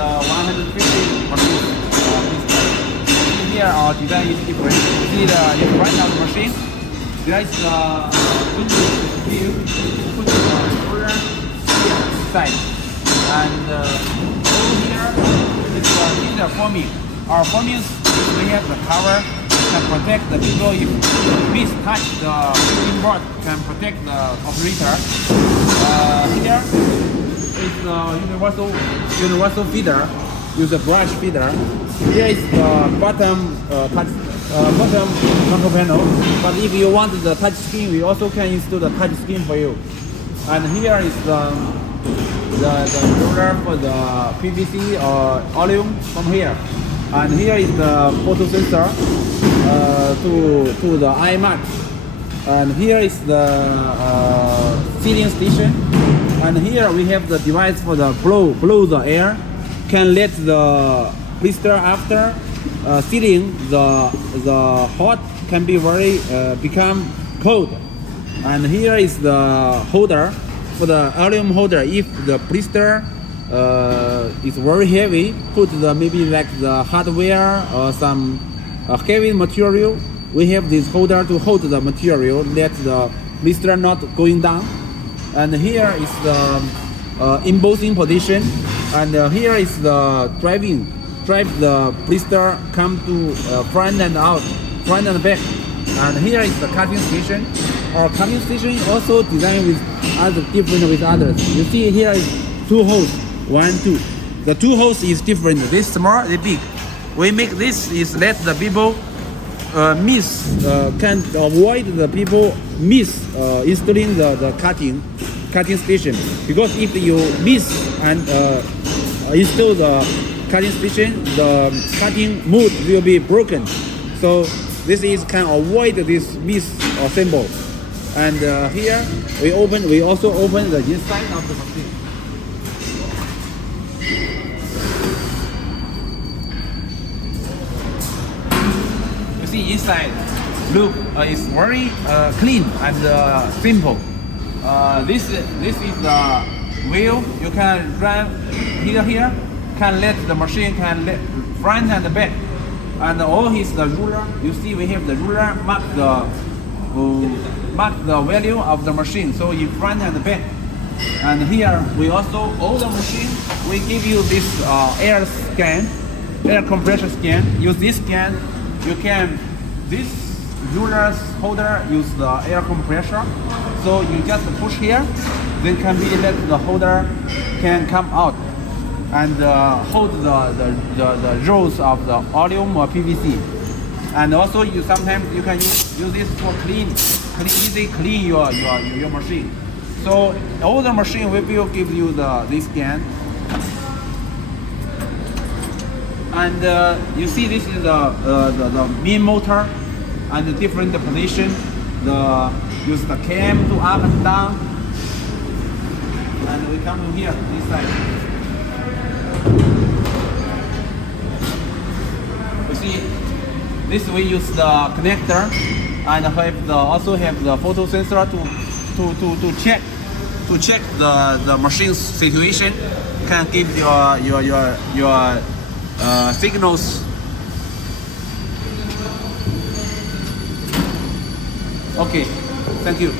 DPP-150 Blister. Here our design is different. See the right of the machine. There is the window view. Put the ruler here inside, and over here is the laser forming. Our forming we have the cover can protect the people if miss touch the printing board, can protect the operator. Here is the universal feeder. Use a brush feeder. Here is the bottom control panel. But if you want the touch screen, we also can install the touch screen for you. And here is the ruler for the PVC or aluminum from here. And here is the photo sensor to the eye mask. And here is the sealing station. And here we have the device for the blow the air. Can let the blister after sealing the hot can be very become cold. And here is the holder for the aluminum holder. If the blister is very heavy, put the maybe like the hardware or some heavy material, we have this holder to hold the material, let the blister not going down. And here is the embossing position, and here is the drive the blister come to front and out, front and back. And here is the cutting station. Our cutting station is also designed with different with others. You see here is two holes, 1, 2. The two holes is different. This small, this big. We make this is let the people can avoid the people miss installing the cutting station, because if you miss and install the cutting station, the cutting mold will be broken. So this is can avoid this misassemble. And here we also open the inside of the machine. You see inside look is very clean and simple. This is the wheel. You can run here. Can let the machine can let front and back, and all is the ruler. You see we have the ruler mark the value of the machine. So in front and back. And here we also all the machine we give you this air compressor scan. Use this scan. You can this ruler's holder use the air compressor. So you just push here, then can be let the holder can come out and hold the rolls of the aluminum or PVC. And also you sometimes you can use this for easy clean your machine. So all the machine will give you this scan. And you see this is the main motor and the different position. Use the cam to up and down. And we come to here, this side. You see, this we use the connector and also have the photo sensor to check the machine's situation. Can give your signals. Okay, thank you.